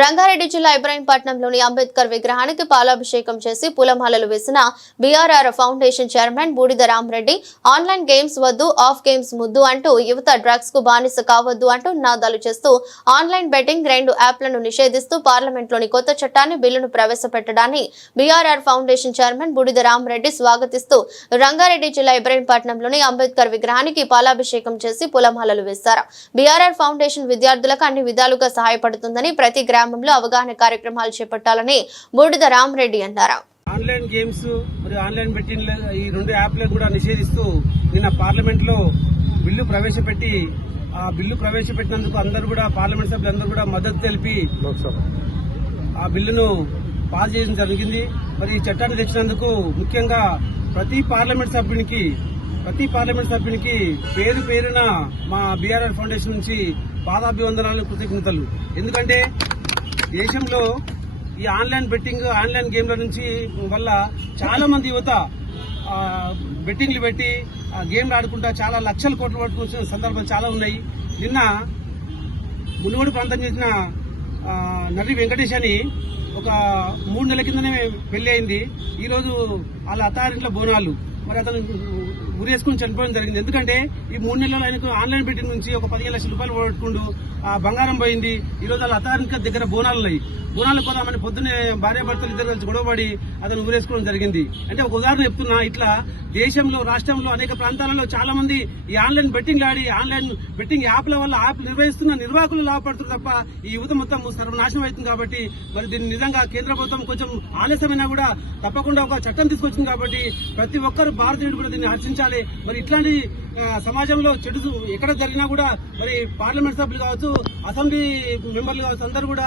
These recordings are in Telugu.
రంగారెడ్డి జిల్లా ఇబ్రాహీంపట్నంలోని అంబేద్కర్ విగ్రహానికి పాలాభిషేకం చేసి పూలమాలలు వేసిన బీఆర్ఆర్ ఫౌండేషన్ చైర్మన్ బూడిద రామరెడ్డి ఆన్లైన్ గేమ్స్ వద్దు, ఆఫ్ గేమ్స్ ముద్దు అంటూ యువత డ్రగ్స్ కు బానిస కావద్దు అంటూ నినాదాలు చేస్తూ ఆన్లైన్ బెట్టింగ్ 2 యాప్లను నిషేధిస్తూ పార్లమెంట్లోని కొత్త చట్టాన్ని బిల్లును ప్రవేశపెట్టడాన్ని బీఆర్ఆర్ ఫౌండేషన్ చైర్మన్ బూడిద రామరెడ్డి స్వాగతిస్తూ రంగారెడ్డి జిల్లా ఇబ్రాహీంపట్నంలోని అంబేద్కర్ విగ్రహానికి పాలాభిషేకం చేసి పూలమాలలు వేశారు. బీఆర్ఆర్ ఫౌండేషన్ విద్యార్థులకు అన్ని విధాలుగా సహాయపడుతుందని ప్రతి గ్రామంలో అవగాహన కార్యక్రమాలు చేపట్టాలని బూడిద రామరెడ్డి అన్నారు. ఆన్లైన్ గేమ్స్ మరియు ఆన్లైన్ బెట్టింగ్ ఈ 2 యాప్లను కూడా నిషేధిస్తూ నిన్న పార్లమెంట్ లో బిల్లు ప్రవేశపెట్టి ఆ బిల్లు ప్రవేశపెట్టినందుకు అందరూ కూడా పార్లమెంట్ సభ్యులందరూ కూడా మద్దతు తెలిపి ఆ బిల్లును పాస్ చేయడం జరిగింది. మరి ఈ చట్టాన్ని తెచ్చినందుకు ముఖ్యంగా ప్రతి పార్లమెంట్ సభ్యునికి పేరు పేరున మా బీఆర్ఆర్ ఫౌండేషన్ నుంచి పాదాభివందనాలు, కృతజ్ఞతలు. ఎందుకంటే దేశంలో ఈ ఆన్లైన్ బెట్టింగ్, ఆన్లైన్ గేమ్ల నుంచి వల్ల చాలా మంది యువత బెట్టింగ్లు పెట్టి గేమ్లు ఆడుకుంటా చాలా లక్షల కోట్లు పట్టుకున్న సందర్భాలు చాలా ఉన్నాయి. నిన్న మునుగోడు ప్రాంతం చేసిన నర్రి వెంకటేష్ అని ఒక 3 నెలల కిందనే పెళ్లి అయింది. ఈరోజు వాళ్ళ అత్తారింట్లో బోనాలు. మరి అతను ఉరేసుకుని చనిపోవడం జరిగింది. ఎందుకంటే ఈ 3 నెలల్లో ఆయనకు ఆన్లైన్ బెట్టింగ్ నుంచి ఒక 15 లక్షల రూపాయలు పట్టుకుంటూ బంగారం పోయింది. ఈ రోజు వాళ్ళ అత్తారింటి దగ్గర బోనాలు ఉన్నాయి. బోనాలు కోదామని పొద్దున్నే భార్యాభర్తలు ఇద్దరు కలిసి గొడవపడి అతను ఊరేసుకోవడం జరిగింది. అంటే ఒక ఉదాహరణ చెప్తున్నా. ఇట్లా దేశంలో, రాష్ట్రంలో అనేక ప్రాంతాలలో చాలా మంది ఈ ఆన్లైన్ బెట్టింగ్ ఆడి ఆన్లైన్ బెట్టింగ్ యాప్ల వల్ల యాప్ నిర్వహిస్తున్న నిర్వాహకులు లాభపడుతున్నారు తప్ప ఈ యువత మొత్తం సర్వనాశనం అవుతుంది. కాబట్టి మరి దీన్ని నిజంగా కేంద్ర ప్రభుత్వం కొంచెం ఆలస్యమైనా కూడా తప్పకుండా ఒక చట్టం తీసుకొచ్చింది. కాబట్టి ప్రతి ఒక్కరు భారతీయులు కూడా దీన్ని హర్షించాలి. మరి ఇట్లాంటి సమాజంలో చెడు ఎక్కడ జరిగినా కూడా మరి పార్లమెంట్ సభ్యులు కావచ్చు, అసెంబ్లీ మెంబర్లు కావచ్చు, అందరూ కూడా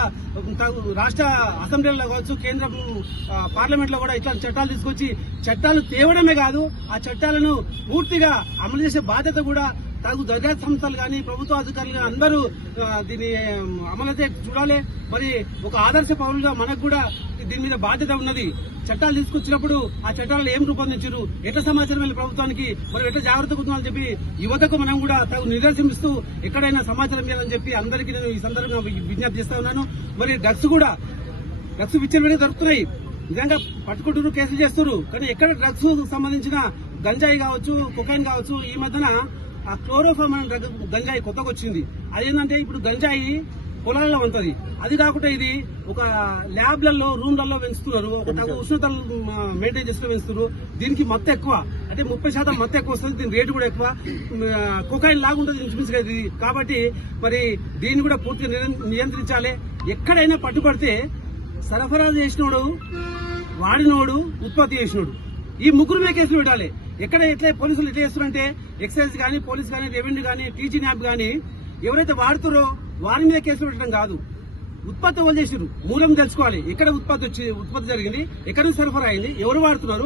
రాష్ట్ర అసెంబ్లీలో కావచ్చు, కేంద్ర పార్లమెంట్ లో కూడా ఇట్లాంటి చట్టాలు తీసుకొచ్చి చట్టాలు తేవడమే కాదు, ఆ చట్టాలను పూర్తిగా అమలు చేసే బాధ్యత కూడా తగు దర్యాప్తు సంస్థలు కానీ ప్రభుత్వ అధికారులు కానీ అందరూ దీన్ని అమలైతే చూడాలి. మరి ఒక ఆదర్శ పౌరులుగా మనకు కూడా దీని మీద బాధ్యత ఉన్నది. చట్టాలు తీసుకొచ్చినప్పుడు ఆ చట్టాలను ఏం రూపొందించారు, ఎట్లా సమాచారం వెళ్ళి ప్రభుత్వానికి, మనం ఎట్లా జాగ్రత్తగా ఉండాలని చెప్పి యువతకు మనం కూడా తగు నిర్దేశం ఇస్తూ ఎక్కడైనా సమాచారం ఇవ్వాలని చెప్పి అందరికీ నేను ఈ సందర్భంగా విజ్ఞప్తి చేస్తా ఉన్నాను. మరి డ్రగ్స్ విచ్చలవిడిగా దొరుకుతున్నాయి. నిజంగా పట్టుకుంటున్నారు, కేసులు చేస్తున్నారు. కానీ ఎక్కడ డ్రగ్స్ సంబంధించిన గంజాయి కావచ్చు, కొకైన్ కావచ్చు, ఈ మధ్యన ఆ క్లోరోఫామ్ అనే గంజాయి కొత్తగా వచ్చింది. అదేంటంటే ఇప్పుడు గంజాయి పొలాల్లో ఉంటుంది. అది కాకుండా ఇది ఒక ల్యాబ్లలో, రూమ్లలో పెంచుతున్నారు. ఒక ఉష్ణతలు మెయింటైన్ చేస్తూ పెంచుతున్నారు. దీనికి మత్తు ఎక్కువ, అంటే 30% మత్తు ఎక్కువ వస్తుంది. దీని రేటు కూడా ఎక్కువ. కొకైన్ లాగుంటుంది ఇంచుమించుగా ఇది. కాబట్టి మరి దీన్ని కూడా పూర్తిగా నియంత్రించాలి. ఎక్కడైనా పట్టుబడితే సరఫరా చేసినోడు, వాడినోడు, ఉత్పత్తి చేసినోడు, ఈ ముగ్గురు మీద కేసులు పెట్టాలి. ఎట్లా పోలీసులు ఎట్లా చేస్తున్నారంటే ఎక్సైజ్ కానీ, పోలీస్ కానీ, రెవెన్యూ కానీ, టీచింగ్ యాప్ కానీ ఎవరైతే వాడుతారో వారి మీద కేసులు పెట్టడం కాదు. ఉత్పత్తి వాళ్ళు చేసారు, మూలం తెలుసుకోవాలి. ఎక్కడ ఉత్పత్తి జరిగింది, ఎక్కడ సరఫరా అయింది, ఎవరు వాడుతున్నారు.